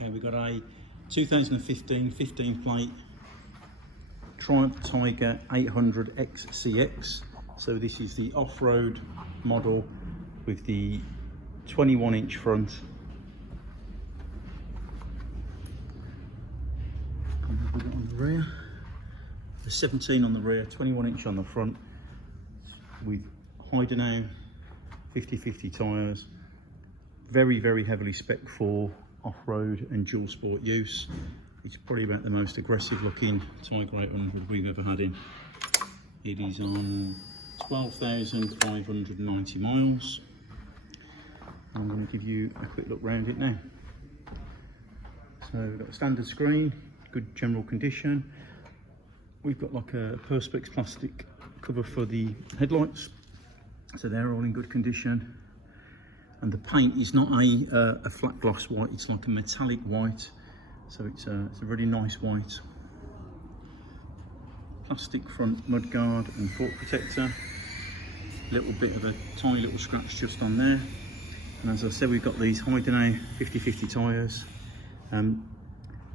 Okay, we've got a 2015 15 plate Triumph Tiger 800 XCX. So this is the off-road model with the 21-inch front. On the rear, the 17 on the rear, 21-inch on the front, with Heidenau 50/50 tyres. Very heavily spec for off-road and dual sport use. It's probably about the most aggressive looking Tiger 800 we've ever had in. It is on 12,590 miles. I'm going to give you a quick look round it now. So we've got a standard screen, good general condition. We've got like a Perspex plastic cover for the headlights, so they're all in good condition. And the paint is not a flat gloss white, it's like a metallic white, so it's a really nice white. Plastic front mudguard and fork protector. Little bit of a tiny little scratch just on there. And as I said, we've got these Heidenau 50/50 tyres.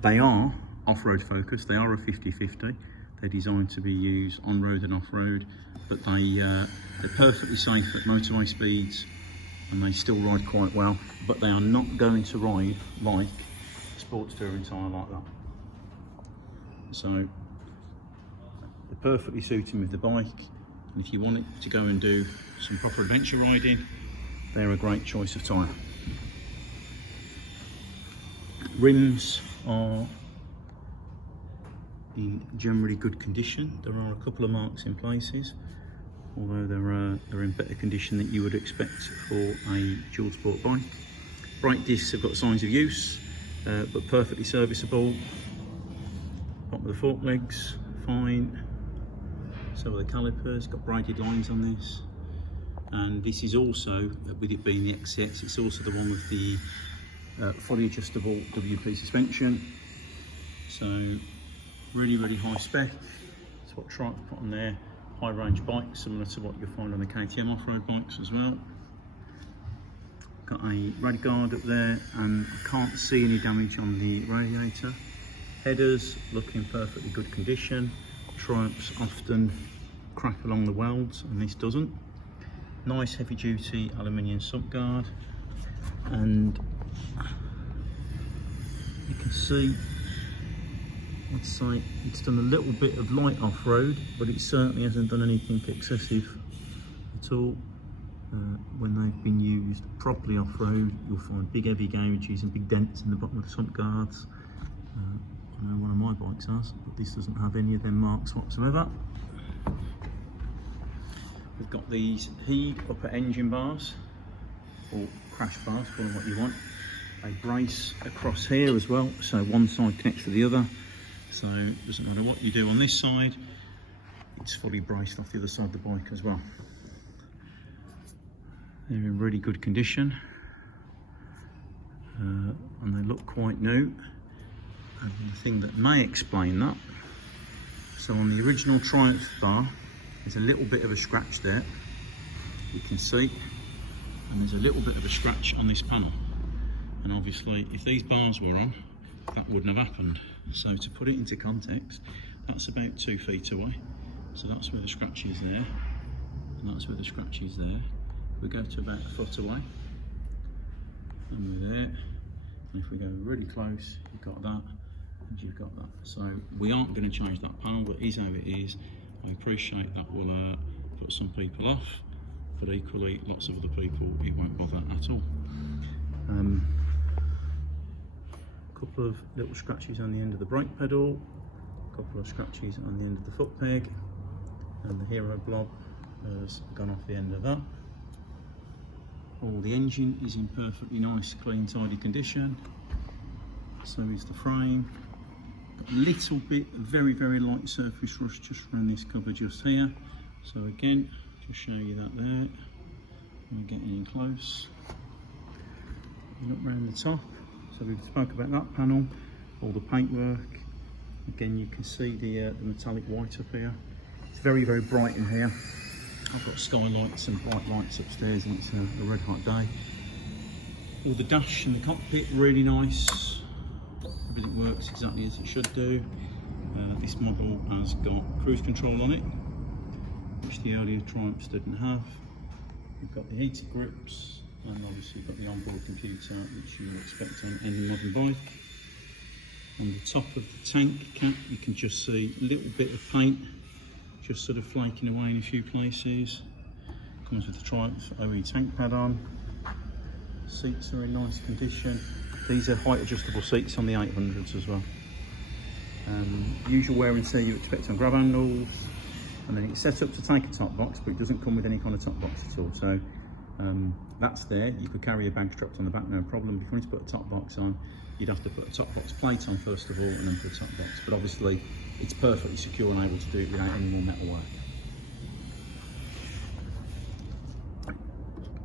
They are off-road focused, they are a 50/50. They're designed to be used on road and off-road, but they're perfectly safe at motorway speeds, and they still ride quite well, but they are not going to ride like a sports touring tyre like that. So they're perfectly suited with the bike, and if you want it to go and do some proper adventure riding, they're a great choice of tyre. Rims are in generally good condition. There are a couple of marks in places, although they're in better condition than you would expect for a dual sport bike. Brake discs have got signs of use, but perfectly serviceable. Bottom of the fork legs, fine. So are the calipers, got braided lines on this. And this is also, with it being the XCX, it's also the one with the fully adjustable WP suspension. So really high spec. That's what Triumph put on there. High range bike, similar to what you'll find on the KTM off-road bikes as well. Got a rad guard up there, and I can't see any damage on the radiator. Headers look in perfectly good condition. Triumphs often crack along the welds, and this doesn't. Nice heavy duty aluminium sump guard, and you can see, I'd say it's done a little bit of light off-road, but it certainly hasn't done anything excessive at all. When they've been used properly off-road, you'll find big heavy gouges and big dents in the bottom of the sump guards. I know one of my bikes has, but this doesn't have any of them marks whatsoever. We've got these heat upper engine bars, or crash bars, call them what you want. They brace across here as well, so one side connects to the other. So it doesn't matter what you do on this side, it's fully braced off the other side of the bike as well. They're in really good condition, and they look quite new. And the thing that may explain that, so on the original Triumph bar, there's a little bit of a scratch there, you can see, and there's a little bit of a scratch on this panel. And obviously, if these bars were on, that wouldn't have happened. So to put it into context, that's about 2 feet away. So that's where the scratch is there, and that's where the scratch is there. We go to about 1 foot away, and we're there. And if we go really close, you've got that, and you've got that. So we aren't going to change that panel, but it is how it is. I appreciate that will put some people off, but equally, lots of other people, it won't bother at all. Couple of little scratches on the end of the brake pedal, a couple of scratches on the end of the foot peg, and the hero blob has gone off the end of that. All the engine is in perfectly nice, clean, tidy condition. So is the frame. Got a little bit of very light surface rust just around this cover just here. So again, just show you that there. We're getting in close. Look round the top. So we've spoke about that panel, all the paintwork. Again, you can see the metallic white up here. It's very bright in here. I've got skylights and bright lights upstairs, and it's a red hot day. All the dash and the cockpit, really nice. everything works exactly as it should do. This model has got cruise control on it, which the earlier Triumphs didn't have. We've got the heated grips, and obviously you've got the onboard computer, which you would expect on any modern bike. On the top of the tank cap, you can just see a little bit of paint, just sort of flaking away in a few places. Comes with the Triumph OE tank pad on. Seats are in nice condition. These are height adjustable seats on the 800s as well. Usual wear and tear you expect on grab handles, and then it's set up to take a top box, but it doesn't come with any kind of top box at all. So that's there. You could carry your bag strapped on the back, no problem. If you wanted to put a top box on, you'd have to put a top box plate on first of all, and then put a top box. But obviously, it's perfectly secure and able to do it without any more metal work.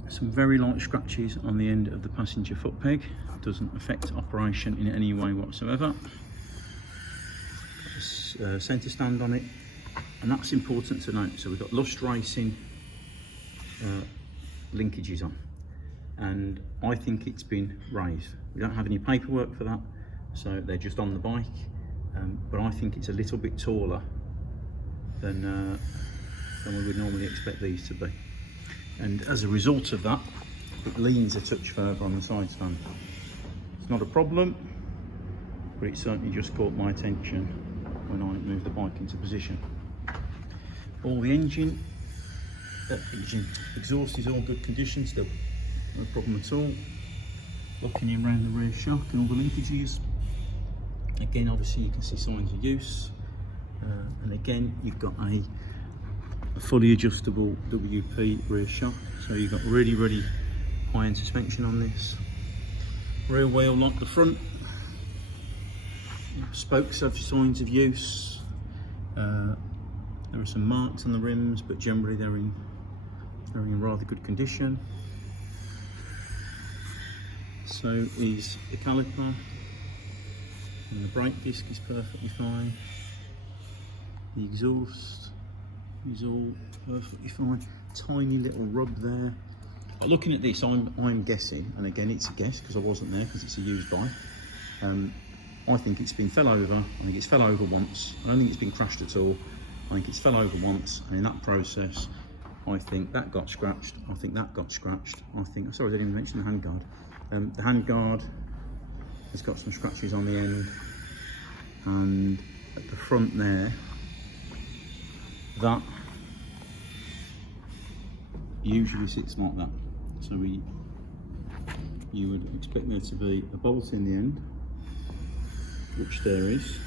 Some very light scratches on the end of the passenger foot peg. Doesn't affect operation in any way whatsoever. Centre stand on it, and that's important to note. So we've got Lust Racing linkages on, and I think it's been raised. We don't have any paperwork for that, so they're just on the bike, but I think it's a little bit taller than we would normally expect these to be, and as a result of that, it leans a touch further on the side stand. It's not a problem, but it certainly just caught my attention when I moved the bike into position. All the engine exhaust is all good condition still, no problem at all. Locking in around the rear shock and all the linkages. Again, obviously you can see signs of use, and again you've got a fully adjustable WP rear shock, so you've got really high end suspension on this. Rear wheel lock the front. Spokes have signs of use. There are some marks on the rims, but generally they're in rather good condition. So is the caliper, and the brake disc is perfectly fine. The exhaust is all perfectly fine. Tiny little rub there. But looking at this, I'm guessing, and again it's a guess because I wasn't there because it's a used bike. I think it's been fell over. I think it's fell over once. I don't think it's been crashed at all. I think it's fell over once, and in that process, I think that got scratched. I think that got scratched. Sorry, I didn't even mention the handguard. The handguard has got some scratches on the end, and at the front there, that usually sits like that. So you would expect there to be a bolt in the end, which there is.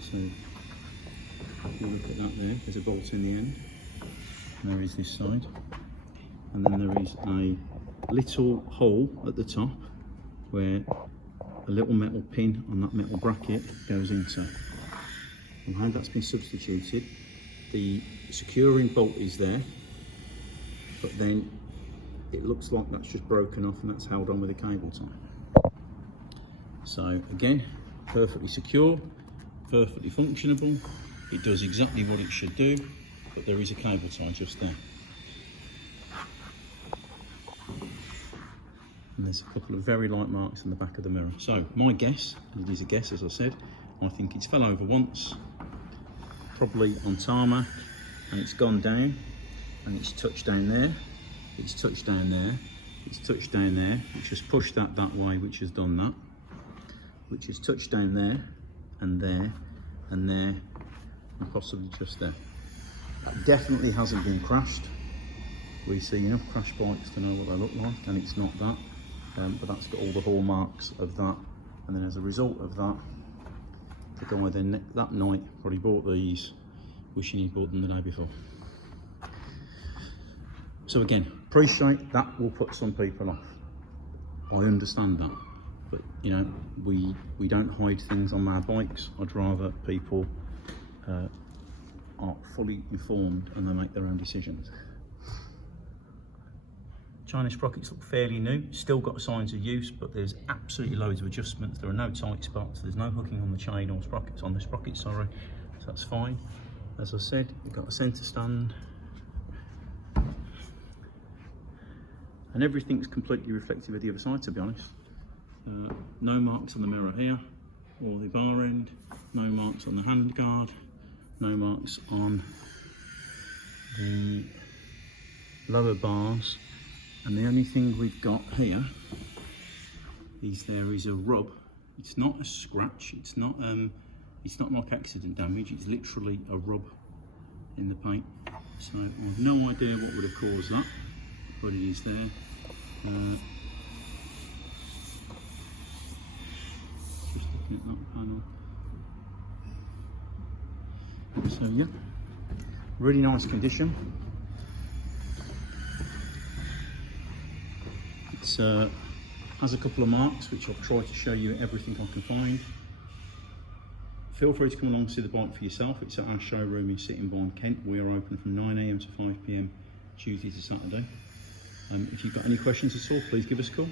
So if you look at that there, there's a bolt in the end. And there is this side. And then there is a little hole at the top where a little metal pin on that metal bracket goes into. And how that's been substituted, the securing bolt is there, but then it looks like that's just broken off and that's held on with a cable tie. So again, perfectly secure, perfectly functionable. It does exactly what it should do, but there is a cable tie just there. And there's a couple of very light marks on the back of the mirror. So my guess, and it is a guess as I said, I think it's fell over once, probably on tarmac, and it's gone down, and it's touched down there, it's touched down there, it's touched down there, which has pushed that way, which has done that, which is touched down there, and there, and there, and possibly just there. That definitely hasn't been crashed. We see enough crash bikes to know what they look like, and it's not that. But that's got all the hallmarks of that, and then as a result of that, the guy then that night probably bought these, wishing he'd bought them the day before. So again, appreciate that will put some people off. I understand that, but you know, we don't hide things on our bikes. I'd rather people are fully informed and they make their own decisions. China sprockets look fairly new, still got signs of use, but there's absolutely loads of adjustments. There are no tight spots, there's no hooking on the chain or sprockets on the sprocket, sorry, so that's fine. As I said, you've got a centre stand, and everything's completely reflective of the other side, to be honest. No marks on the mirror here or the bar end, no marks on the hand guard, no marks on the lower bars, and the only thing we've got here is there is a rub. It's not a scratch, it's not like accident damage, it's literally a rub in the paint. So I have no idea what would have caused that, but it is there. Just looking at that panel. So yeah, really nice condition. It's has a couple of marks which I've tried to show you everything I can find. Feel free to come along and see the bike for yourself. It's at our showroom in Sittingbourne, Kent. We are open from 9 AM to 5 PM Tuesday to Saturday. If you've got any questions at all, please give us a call.